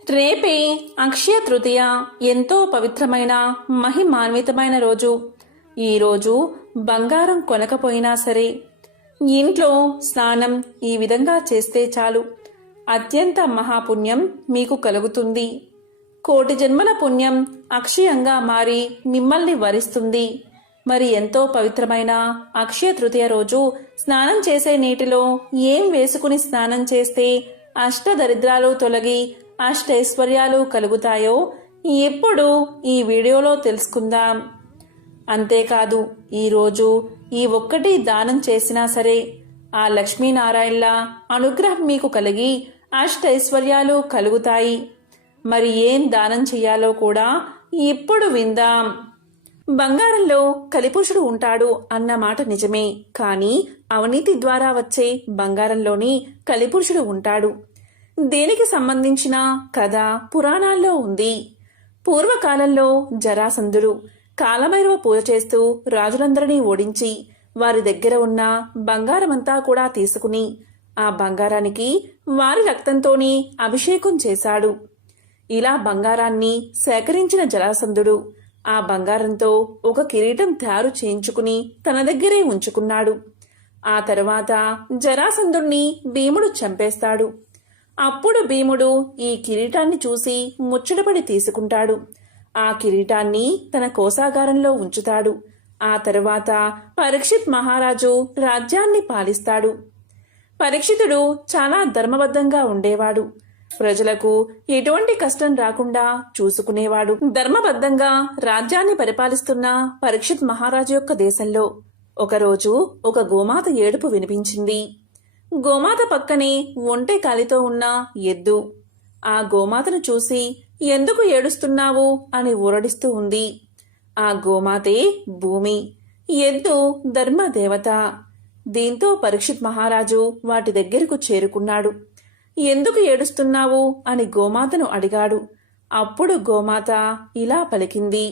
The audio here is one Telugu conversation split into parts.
రేపే అక్షయ తృతీయ, ఎంతో పవిత్రమైన మహిమాన్వితమైన రోజు. ఈరోజు బంగారం కొనకపోయినా సరే ఇంట్లో స్నానం ఈ విధంగా చేస్తే చాలు, అత్యంత మహాపుణ్యం మీకు కలుగుతుంది. కోటి జన్మల పుణ్యం అక్షయంగా మారి మిమ్మల్ని వరిస్తుంది. మరి ఎంతో పవిత్రమైన అక్షయ తృతీయ రోజు స్నానం చేసే నీటిలో ఏం వేసుకుని స్నానం చేస్తే అష్టదరిద్రాలు తొలగి అష్టైశ్వర్యాలు కలుగుతాయో ఇప్పుడు ఈ వీడియోలో తెలుసుకుందాం. అంతేకాదు ఈరోజు ఈ ఒక్కటి దానం చేసినా సరే ఆ లక్ష్మీనారాయణల అనుగ్రహం మీకు కలిగి అష్టైశ్వర్యాలు కలుగుతాయి. మరి ఏం దానం చెయ్యాలో కూడా ఇప్పుడు విందాం. బంగారంలో కలిపురుషుడు ఉంటాడు అన్న మాట నిజమే, కానీ అవినీతి ద్వారా వచ్చే బంగారంలోని కలిపురుషుడు ఉంటాడు. దీనికి సంబంధించిన కథ పురాణాల్లో ఉంది. పూర్వకాలంలో జరాసంధుడు కాలభైరవ పూజ చేస్తూ రాజులందరినీ ఓడించి వారి దగ్గర ఉన్న బంగారమంతా కూడా తీసుకుని ఆ బంగారానికి వారి రక్తంతోనే అభిషేకం చేశాడు. ఇలా బంగారాన్ని సేకరించిన జరాసంధుడు ఆ బంగారంతో ఒక కిరీటం తయారు చేయించుకుని తన దగ్గరే ఉంచుకున్నాడు. ఆ తరువాత జరాసంధుణ్ణి భీముడు చంపేస్తాడు. అప్పుడు భీముడు ఈ కిరీటాన్ని చూసి ముచ్చటపడి తీసుకుంటాడు. ఆ కిరీటాన్ని తన కోశాగారంలో ఉంచుతాడు. ఆ తరువాత పరీక్షిత్ మహారాజు రాజ్యాన్ని పాలిస్తాడు. పరీక్షితుడు చాలా ధర్మబద్ధంగా ఉండేవాడు. ప్రజలకు ఎటువంటి కష్టం రాకుండా చూసుకునేవాడు. ధర్మబద్ధంగా రాజ్యాన్ని పరిపాలిస్తున్న పరీక్షిత్ మహారాజు యొక్క దేశంలో ఒకరోజు ఒక గోమాత ఏడుపు వినిపించింది. గోమాత పక్కనే ఒంటె కాలితో ఉన్న ఎద్దు ఆ గోమాతను చూసి ఎందుకు ఏడుస్తున్నావు అని ఊరడిస్తూ ఉంది. ఆ గోమాతే భూమి, ఎద్దు ధర్మదేవత. దీంతో పరీక్షిత్ మహారాజు వాటి దగ్గరకు చేరుకున్నాడు. ఎందుకు ఏడుస్తున్నావు అని గోమాతను అడిగాడు. అప్పుడు గోమాత ఇలా పలికింది,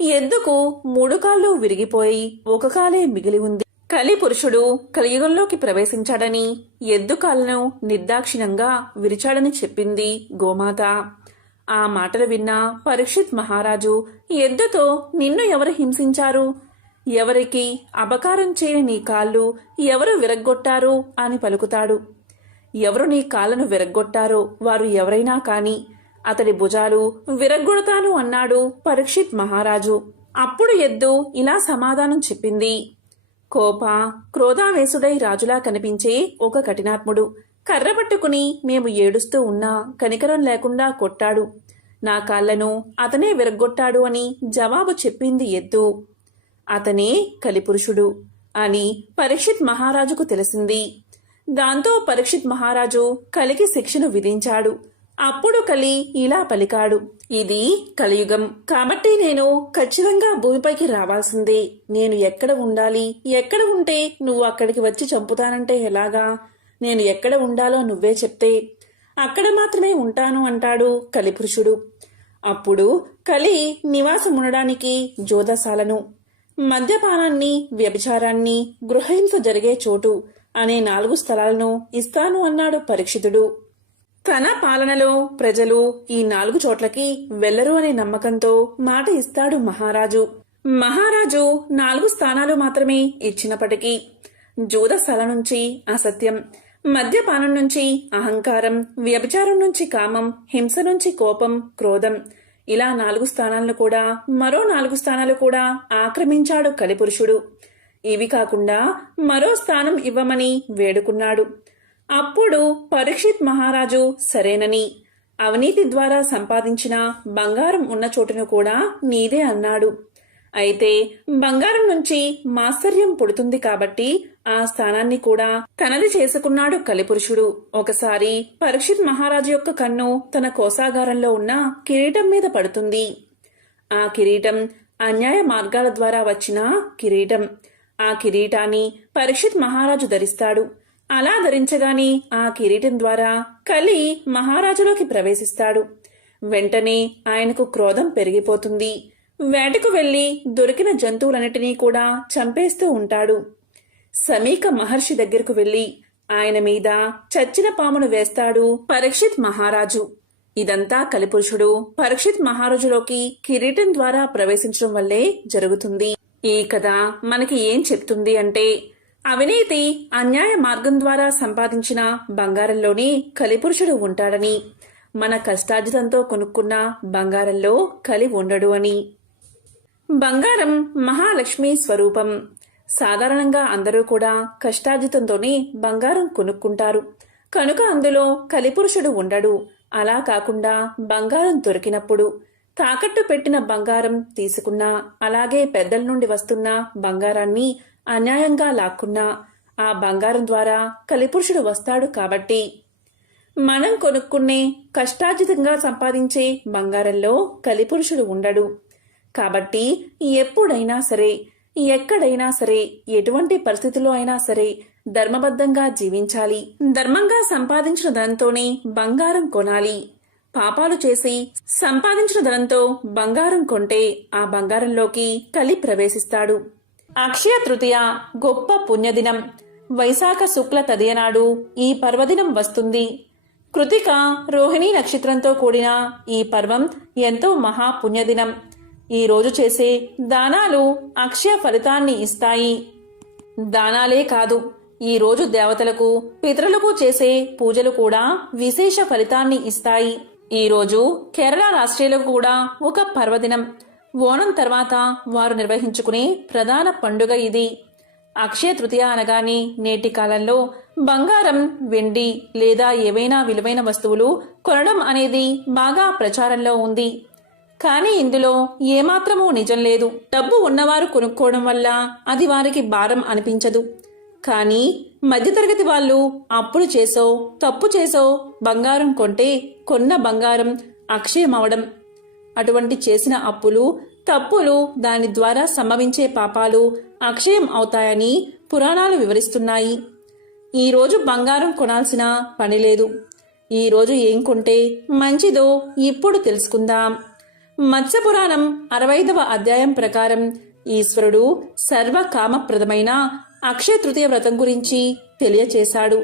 ఎద్దుకు 3 కాళ్ళు విరిగిపోయి ఒక కాలే మిగిలి ఉంది. కలిపురుషుడు కలియుగంలోకి ప్రవేశించాడని ఎద్దు కాళ్ళను నిర్దాక్షిణ్యంగా విరిచాడని చెప్పింది గోమాత. ఆ మాటలు విన్న పరీక్షిత్ మహారాజు ఎద్దుతో నిన్ను ఎవరు హింసించారు, ఎవరికి అపకారం చేయని నీ కాళ్ళు ఎవరు విరగ్గొట్టారు అని పలుకుతాడు. ఎవరు నీ కాళ్ళను విరగ్గొట్టారో వారు ఎవరైనా కాని అతడి భుజాలు విరగ్గొడతాను అన్నాడు పరీక్షిత్ మహారాజు. అప్పుడు ఎద్దు ఇలా సమాధానం చెప్పింది, కోప క్రోధావేశుడై రాజులా కనిపించే ఒక కఠినాత్ముడు కర్ర పట్టుకుని మేము ఏడుస్తూ ఉన్నా కనికరం లేకుండా కొట్టాడు. నా కాళ్లను అతనే విరగ్గొట్టాడు అని జవాబు చెప్పింది ఎద్దు. అతనే కలిపురుషుడు అని పరీక్షిత్ మహారాజుకు తెలిసింది. దాంతో పరీక్షిత్ మహారాజు కలికి శిక్షను విధించాడు. అప్పుడు కలి ఇలా పలికాడు, ఇది కలియుగం కాబట్టి నేను ఖచ్చితంగా భూమిపైకి రావాల్సిందే. నేను ఎక్కడ ఉండాలి, ఎక్కడ ఉంటే నువ్వు అక్కడికి వచ్చి చంపుతానంటే ఎలాగా? నేను ఎక్కడ ఉండాలో నువ్వే చెప్తే అక్కడ మాత్రమే ఉంటాను అంటాడు కలిపురుషుడు. అప్పుడు కలి నివాసం ఉండడానికి జోదశాలను, మద్యపానాన్ని, వ్యభిచారాన్ని, గృహహింస జరిగే చోటు అనే 4 స్థలాలను ఇస్తాను అన్నాడు పరీక్షితుడు. తన పాలనలో ప్రజలు ఈ 4 చోట్లకి వెళ్లరు అనే నమ్మకంతో మాట ఇస్తాడు మహారాజు. మహారాజు 4 స్థానాలు మాత్రమే ఇచ్చినప్పటికీ జూదస్థల నుంచి అసత్యం, మద్యపానం నుంచి అహంకారం, వ్యభిచారం నుంచి కామం, హింస నుంచి కోపం, క్రోధం, ఇలా 4 స్థానాలను కూడా మరో 4 స్థానాలు కూడా ఆక్రమించాడు కలిపురుషుడు. ఇవి కాకుండా మరో స్థానం ఇవ్వమని వేడుకున్నాడు. అప్పుడు పరీక్షిత్ మహారాజు సరేనని అవినీతి ద్వారా సంపాదించిన బంగారం ఉన్న చోటును కూడా నీదే అన్నాడు. అయితే బంగారం నుంచి మాత్సర్యం పుడుతుంది కాబట్టి ఆ స్థానాన్ని కూడా తనది చేసుకున్నాడు కలిపురుషుడు. ఒకసారి పరీక్షిత్ మహారాజు యొక్క కన్ను తన కోశాగారంలో ఉన్న కిరీటం మీద పడుతుంది. ఆ కిరీటం అన్యాయ మార్గాల ద్వారా వచ్చిన కిరీటం. ఆ కిరీటాన్ని పరీక్షిత్ మహారాజు ధరిస్తాడు. అలా ధరించగానే ఆ కిరీటం ద్వారా కలి మహారాజులోకి ప్రవేశిస్తాడు. వెంటనే ఆయనకు క్రోధం పెరిగిపోతుంది. వేటకు వెళ్లి దొరికిన జంతువులన్నిటినీ కూడా చంపేస్తూ ఉంటాడు. సమీక మహర్షి దగ్గరకు వెళ్లి ఆయన మీద చచ్చిన పామును వేస్తాడు పరీక్షిత్ మహారాజు. ఇదంతా కలిపురుషుడు పరీక్షిత్ మహారాజులోకి కిరీటం ద్వారా ప్రవేశించడం వల్లే జరుగుతుంది. ఈ కథ మనకి ఏం చెప్తుంది అంటే, అవినీతి అన్యాయ మార్గం ద్వారా సంపాదించిన బంగారంలోనే కలిపురుషుడు ఉంటాడని, మన కష్టార్జితంతో కొనుక్కున్న బంగారంలో కలి ఉండడు అని. బంగారం మహాలక్ష్మి స్వరూపం. సాధారణంగా అందరూ కూడా కష్టార్జితంతోనే బంగారం కొనుక్కుంటారు కనుక అందులో కలిపురుషుడు ఉండడు. అలా కాకుండా బంగారం దొరికినప్పుడు తాకట్టు పెట్టిన బంగారం తీసుకున్నా, అలాగే పెద్దల నుండి వస్తున్న బంగారాన్ని అన్యాయంగా లాక్కున్నా ఆ బంగారం ద్వారా కలిపురుషుడు వస్తాడు. కాబట్టి మనం కొనుక్కునే కష్టార్జితంగా సంపాదించే బంగారంలో కలిపురుషుడు ఉండడు. కాబట్టి ఎప్పుడైనా సరే, ఎక్కడైనా సరే, ఎటువంటి పరిస్థితుల్లో అయినా సరే ధర్మబద్ధంగా జీవించాలి. ధర్మంగా సంపాదించిన ధనంతోనే బంగారం కొనాలి. పాపాలు చేసి సంపాదించిన ధనంతో బంగారం కొంటే ఆ బంగారంలోకి కలి ప్రవేశిస్తాడు. అక్షయ తృతీయ గొప్ప పుణ్యదినం. వైశాఖ శుక్ల తదియనాడు ఈ పర్వదినం వస్తుంది. కృతిక రోహిణి నక్షత్రంతో కూడిన ఈ పర్వం ఎంతో మహాపుణ్యదినం. ఈ రోజు చేసే దానాలు అక్షయ ఫలితాన్ని ఇస్తాయి. దానాలే కాదు, ఈ రోజు దేవతలకు పితరులకు చేసే పూజలు కూడా విశేష ఫలితాన్ని ఇస్తాయి. ఈ రోజు కేరళ రాష్ట్రీయులకు కూడా ఒక పర్వదినం. ఓణం తర్వాత వారు నిర్వహించుకునే ప్రధాన పండుగ ఇది. అక్షయ తృతీయ అనగానే నేటి కాలంలో బంగారం, వెండి లేదా ఏవైనా విలువైన వస్తువులు కొనడం అనేది బాగా ప్రచారంలో ఉంది. కానీ ఇందులో ఏమాత్రమూ నిజం లేదు. డబ్బు ఉన్నవారు కొనుక్కోవడం వల్ల అది వారికి భారం అనిపించదు. కానీ మధ్యతరగతి వాళ్ళు అప్పులు చేసో తప్పు చేసో బంగారం కొంటే కొన్న బంగారం అక్షయమవడం, అటువంటి చేసిన అప్పులు తప్పులు దాని ద్వారా సంభవించే పాపాలు అక్షయం అవుతాయని పురాణాలు వివరిస్తున్నాయి. ఈరోజు బంగారం కొనాల్సిన పని లేదు. ఈరోజు ఏం కొంటే మంచిదో ఇప్పుడు తెలుసుకుందాం. మత్స్య పురాణం 65వ అధ్యాయం ప్రకారం ఈశ్వరుడు సర్వకామప్రదమైన అక్షయ తృతీయ వ్రతం గురించి తెలియచేశాడు.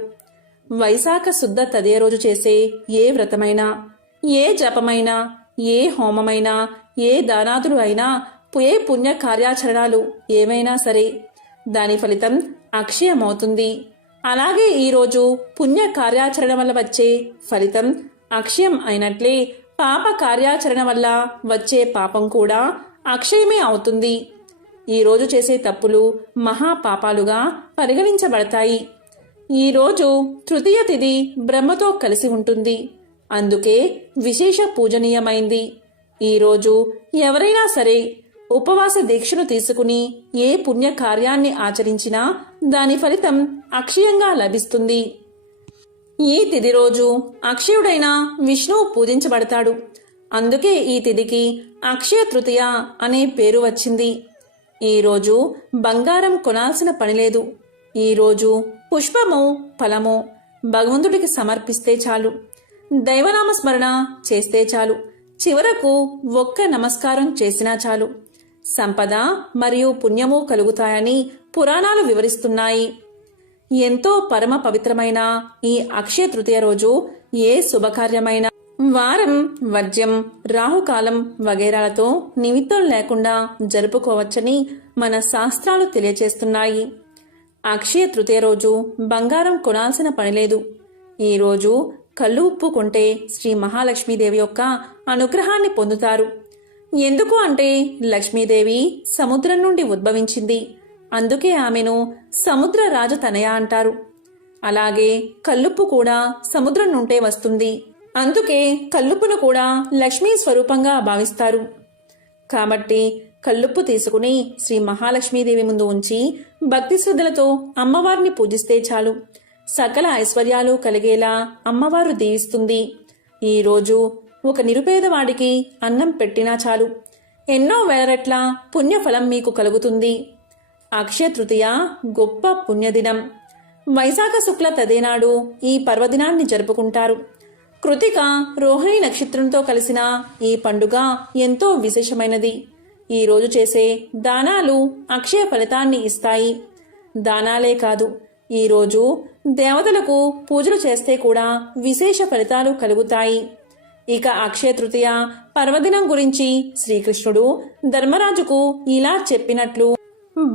వైశాఖ శుద్ధ తదియ రోజు చేసే ఏ వ్రతమైనా, ఏ జపమైనా, ఏ హోమమైనా, ఏ దానాదులు అయినా, ఏ పుణ్య కార్యాచరణాలు ఏమైనా సరే దాని ఫలితం అక్షయమవుతుంది. అలాగే ఈరోజు పుణ్య కార్యాచరణ వల్ల వచ్చే ఫలితం అక్షయం అయినట్లే పాప కార్యాచరణ వల్ల వచ్చే పాపం కూడా అక్షయమే అవుతుంది. ఈరోజు చేసే తప్పులు మహాపాపాలుగా పరిగణించబడతాయి. ఈరోజు తృతీయ తిథి బ్రహ్మతో కలిసి ఉంటుంది. అందుకే విశేష పూజనీయమైంది. ఈరోజు ఎవరైనా సరే ఉపవాస దీక్షను తీసుకుని ఏ పుణ్య కార్యాన్ని ఆచరించినా దాని ఫలితం అక్షయంగా లభిస్తుంది. ఈ తిథి రోజు అక్షయుడైన విష్ణువు పూజించబడతాడు. అందుకే ఈ తిథికి అక్షయ తృతీయ అనే పేరు వచ్చింది. ఈరోజు బంగారం కొనాల్సిన పనిలేదు. ఈరోజు పుష్పము, ఫలము భగవంతుడికి సమర్పిస్తే చాలు. దైవనామ స్మరణ చేస్తే చాలు. చివరకు ఒక్క నమస్కారం చేసినా చాలు. సంపద మరియు పుణ్యము కలుగుతాయని పురాణాలు వివరిస్తున్నాయి. ఎంతో పరమ పవిత్రమైన ఈ అక్షయ తృతీయ రోజు ఏ శుభకార్యమైన వారం, వర్జ్యం, రాహుకాలం వగైరాలతో నిమిత్తం లేకుండా జరుపుకోవచ్చని మన శాస్త్రాలు తెలియచేస్తున్నాయి. అక్షయ తృతీయ రోజు బంగారం కొనాల్సిన పనిలేదు. ఈరోజు కళ్ళు ఉప్పు కొంటే శ్రీ మహాలక్ష్మీదేవి యొక్క అనుగ్రహాన్ని పొందుతారు. ఎందుకు అంటే లక్ష్మీదేవి సముద్రం నుండి ఉద్భవించింది. అందుకే ఆమెను సముద్ర రాజ తనయ అంటారు. అలాగే కల్లుప్పు కూడా సముద్రం నుండే వస్తుంది. అందుకే కల్లుప్పును కూడా లక్ష్మీ స్వరూపంగా భావిస్తారు. కాబట్టి కల్లుప్పు తీసుకుని శ్రీ మహాలక్ష్మీదేవి ముందు ఉంచి భక్తి శ్రద్ధలతో అమ్మవారిని పూజిస్తే చాలు. సకల ఐశ్వర్యాలు కలిగేలా అమ్మవారు దీవిస్తుంది. ఈరోజు ఒక నిరుపేదవాడికి అన్నం పెట్టినా చాలు, ఎన్నో వేల రెట్ల పుణ్యఫలం మీకు కలుగుతుంది. అక్షయ తృతీయ గొప్ప పుణ్యదినం. వైశాఖ శుక్ల తదేనాడు ఈ పర్వదినాన్ని జరుపుకుంటారు. కృతిక రోహిణి నక్షత్రంతో కలిసిన ఈ పండుగ ఎంతో విశేషమైనది. ఈ రోజు చేసే దానాలు అక్షయ ఫలితాన్ని ఇస్తాయి. దానాలే కాదు, ఈరోజు దేవతలకు పూజలు చేస్తే కూడా విశేష ఫలితాలు కలుగుతాయి. ఇక అక్షయ తృతీయ పర్వదినం గురించి శ్రీకృష్ణుడు ధర్మరాజుకు ఇలా చెప్పినట్లు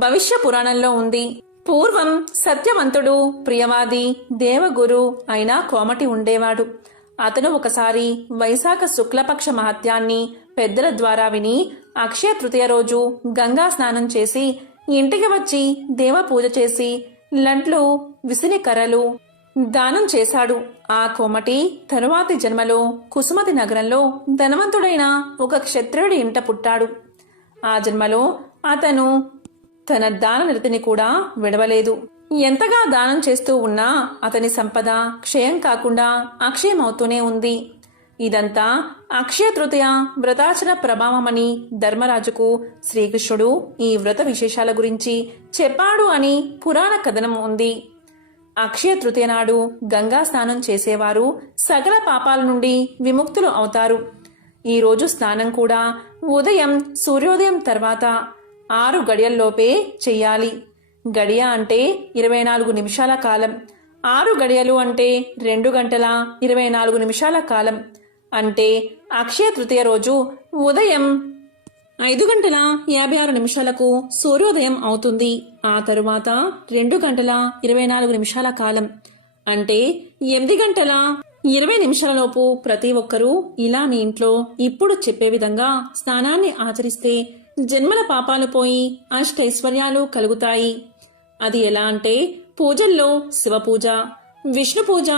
భవిష్య పురాణంలో ఉంది. పూర్వం సత్యవంతుడు, ప్రియవాది, దేవగురు అయిన కోమటి ఉండేవాడు. అతను ఒకసారి వైశాఖ శుక్లపక్ష మహత్యాన్ని పెద్దల ద్వారా విని అక్షయ తృతీయ రోజు గంగా స్నానం చేసి ఇంటికి వచ్చి దేవ పూజ చేసి లడ్లు, విసిని కర్రలు దానం చేశాడు. ఆ కోమటి తరువాతి జన్మలో కుసుమతి నగరంలో ధనవంతుడైన ఒక క్షత్రియుడి ఇంట పుట్టాడు. ఆ జన్మలో అతను తన దాన నిరతిని కూడా విడవలేదు. ఎంతగా దానం చేస్తూ ఉన్నా అతని సంపద క్షయం కాకుండా అక్షయమవుతూనే ఉంది. ఇదంతా అక్షయ తృతీయ వ్రతాచరణ ప్రభావమని ధర్మరాజుకు శ్రీకృష్ణుడు ఈ వ్రత విశేషాల గురించి చెప్పాడు అని పురాణ కథనం ఉంది. అక్షయ తృతీయ నాడు గంగా స్నానం చేసేవారు సకల పాపాల నుండి విముక్తులు అవుతారు. ఈ రోజు స్నానం కూడా ఉదయం సూర్యోదయం తర్వాత 6 గడియల్లోపే చెయ్యాలి. గడియ అంటే 24 నిమిషాల కాలం. 6 గడియలు అంటే 2 గంటల 24 నిమిషాల కాలం. అంటే అక్షయ తృతీయ రోజు ఉదయం 5 గంటల 56 నిమిషాలకు సూర్యోదయం అవుతుంది. ఆ తరువాత 2 గంటల 24 నిమిషాల కాలం. అంటే 8 గంటల 20 నిమిషాలలోపు ప్రతి ఒక్కరూ ఇలా మీ ఇంట్లో ఇప్పుడు చెప్పే విధంగా స్నానాన్ని ఆచరిస్తే జన్మల పాపాలు పోయి అష్టైశ్వర్యాలు కలుగుతాయి. అది ఎలా అంటే పూజల్లో శివపూజ, విష్ణు పూజ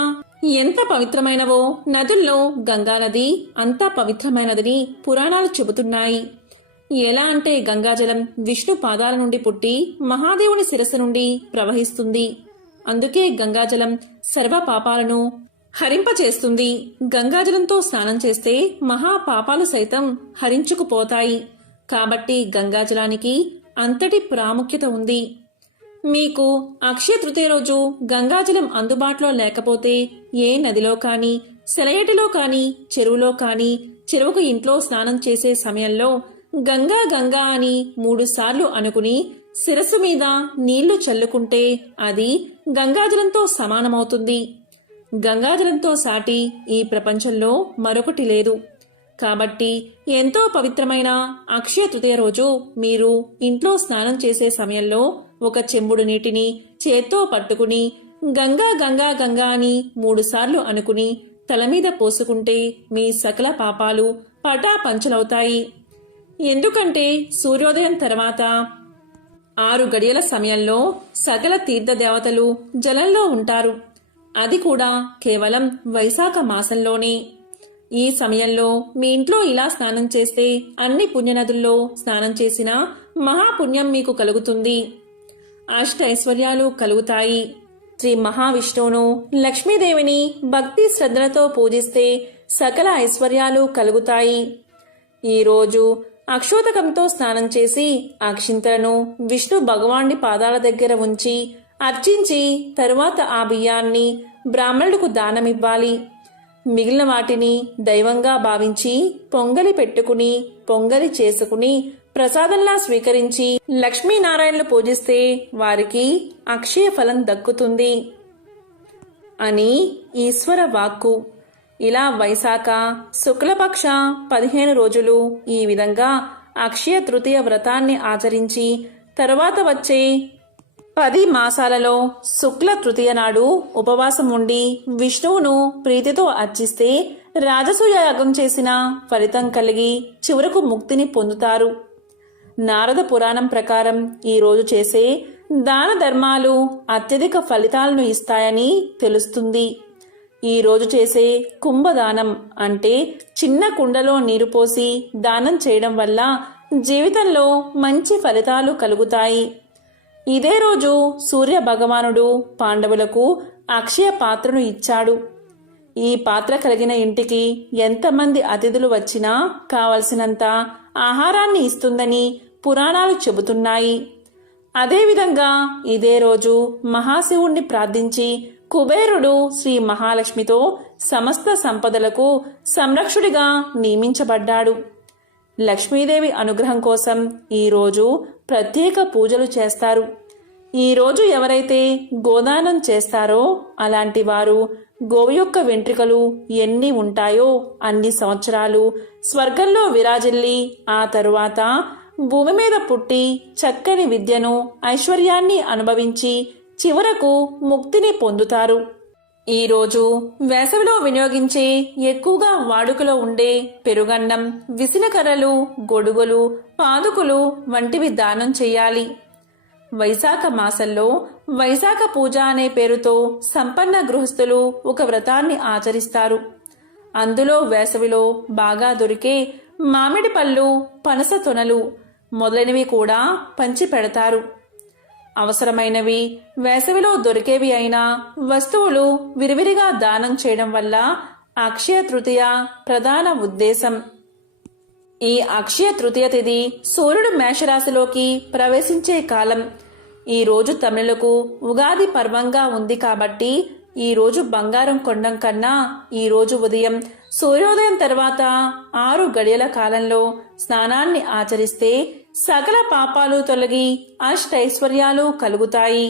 ఎంత పవిత్రమైనవో నదుల్లో గంగా నది అంత పవిత్రమైనదని పురాణాలు చెబుతున్నాయి. ఎలా అంటే గంగాజలం విష్ణు పాదాల నుండి పుట్టి మహాదేవుని శిరస్సు నుండి ప్రవహిస్తుంది. అందుకే గంగాజలం సర్వ పాపాలను హరింపచేస్తుంది. గంగాజలంతో స్నానం చేస్తే మహాపాపాలు సైతం హరించుకుపోతాయి. కాబట్టి గంగాజలానికి అంతటి ప్రాముఖ్యత ఉంది. మీకు అక్షయ తృతీయ రోజు గంగాజలం అందుబాటులో లేకపోతే ఏ నదిలో కానీ, సెలయేటిలో కానీ, చెరువులో కానీ, చెరువుకు ఇంట్లో స్నానం చేసే సమయంలో గంగా గంగా అని 3 సార్లు అనుకుని శిరస్సు మీద నీళ్లు చల్లుకుంటే అది గంగాజలంతో సమానమవుతుంది. గంగాజలంతో సాటి ఈ ప్రపంచంలో మరొకటి లేదు. కాబట్టి ఎంతో పవిత్రమైన అక్షయ తృతీయ రోజు మీరు ఇంట్లో స్నానం చేసే సమయంలో ఒక చెంబుడు నీటిని చేత్తో పట్టుకుని గంగా గంగా గంగా అని 3 సార్లు అనుకుని తల మీద పోసుకుంటే మీ సకల పాపాలు పటాపంచలవుతాయి. ఎందుకంటే సూర్యోదయం తర్వాత 6 గడియల సమయంలో సకల తీర్థ దేవతలు జలంలో ఉంటారు. అది కూడా కేవలం వైశాఖ మాసంలోనే. ఈ సమయంలో మీ ఇంట్లో ఇలా స్నానం చేస్తే అన్ని పుణ్యనదుల్లో స్నానం చేసిన మహాపుణ్యం మీకు కలుగుతుంది. అష్టైశ్వర్యాలు కలుగుతాయి. శ్రీ మహావిష్ణువును, లక్ష్మీదేవిని భక్తి శ్రద్ధలతో పూజిస్తే సకల ఐశ్వర్యాలు కలుగుతాయి. ఈరోజు అక్షోతకంతో స్నానం చేసి అక్షింతలను విష్ణు భగవాన్ని పాదాల దగ్గర ఉంచి అర్చించి తరువాత ఆ బియ్యాన్ని బ్రాహ్మణులకు దానమివ్వాలి. మిగిలిన వాటిని దైవంగా భావించి పొంగలి పెట్టుకుని పొంగలి చేసుకుని ప్రసాదంలా స్వీకరించి లక్ష్మీనారాయణలు పూజిస్తే వారికి అక్షయ ఫలం దక్కుతుంది అని ఈశ్వర వాక్కు. ఇలా వైశాఖ శుక్లపక్ష 15 రోజులు ఈ విధంగా అక్షయ తృతీయ వ్రతాన్ని ఆచరించి తరువాత వచ్చే 10 మాసాలలో శుక్ల తృతీయ నాడు ఉపవాసం ఉండి విష్ణువును ప్రీతితో అర్చిస్తే రాజసూయ యాగం చేసిన ఫలితం కలిగి చివరకు ముక్తిని పొందుతారు. నారద పురాణం ప్రకారం ఈ రోజు చేసే దాన ధర్మాలు అత్యధిక ఫలితాలను ఇస్తాయని తెలుస్తుంది. ఈ రోజు చేసే కుంభదానం అంటే చిన్న కుండలో నీరు పోసి దానం చేయడం వల్ల జీవితంలో మంచి ఫలితాలు కలుగుతాయి. ఇదే రోజు సూర్య భగవానుడు పాండవులకు అక్షయ పాత్రను ఇచ్చాడు. ఈ పాత్ర కలిగిన ఇంటికి ఎంతమంది అతిథులు వచ్చినా కావలసినంత ఆహారాన్ని ఇస్తుందని పురాణాలు చెబుతున్నాయి. అదేవిధంగా ఇదే రోజు మహాశివుణ్ణి ప్రార్థించి కుబేరుడు శ్రీ మహాలక్ష్మితో సమస్త సంపదలకు సంరక్షుడిగా నియమించబడ్డాడు. లక్ష్మీదేవి అనుగ్రహం కోసం ఈరోజు ప్రత్యేక పూజలు చేస్తారు. ఈరోజు ఎవరైతే గోదానం చేస్తారో అలాంటి వారు గోవు యొక్క వెంట్రుకలు ఎన్ని ఉంటాయో అన్ని సంవత్సరాలు స్వర్గంలో విరాజిల్లి ఆ తరువాత భూమి మీద పుట్టి చక్కని విద్యను ఐశ్వర్యాన్ని అనుభవించి చివరకు ముక్తిని పొందుతారు. ఈరోజు వేసవిలో వినియోగించే ఎక్కువగా వాడుకలో ఉండే పెరుగన్నం, విసినకర్రలు, గొడుగులు, పాదుకులు వంటివి దానం చేయాలి. వైశాఖ మాసంలో వైశాఖ పూజ అనే పేరుతో సంపన్న గృహస్థులు ఒక వ్రతాన్ని ఆచరిస్తారు. అందులో వేసవిలో బాగా దొరికే మామిడి పళ్ళు, పనస తొనలు మొదలైనవి కూడా పంచి పెడతారు. అవసరమైనవి వేసవిలో దొరికేవి అయినా వస్తువులు విరివిరిగా దానం చేయడం వల్ల అక్షయ తృతీయ ప్రధాన ఉద్దేశం. ఈ అక్షయ తృతీయ తిథి సూర్యుడు మేషరాశిలోకి ప్రవేశించే కాలం. ఈ రోజు తమిళులకు ఉగాది పర్వంగా ఉంది కాబట్టి ఈ రోజు బంగారం కొనడం కన్నా ఈ రోజు ఉదయం సూర్యోదయం తర్వాత 6 గడియల కాలంలో స్నానాన్ని ఆచరిస్తే సకల పాపాలు తొలగి అష్టైశ్వర్యాలు కలుగుతాయి.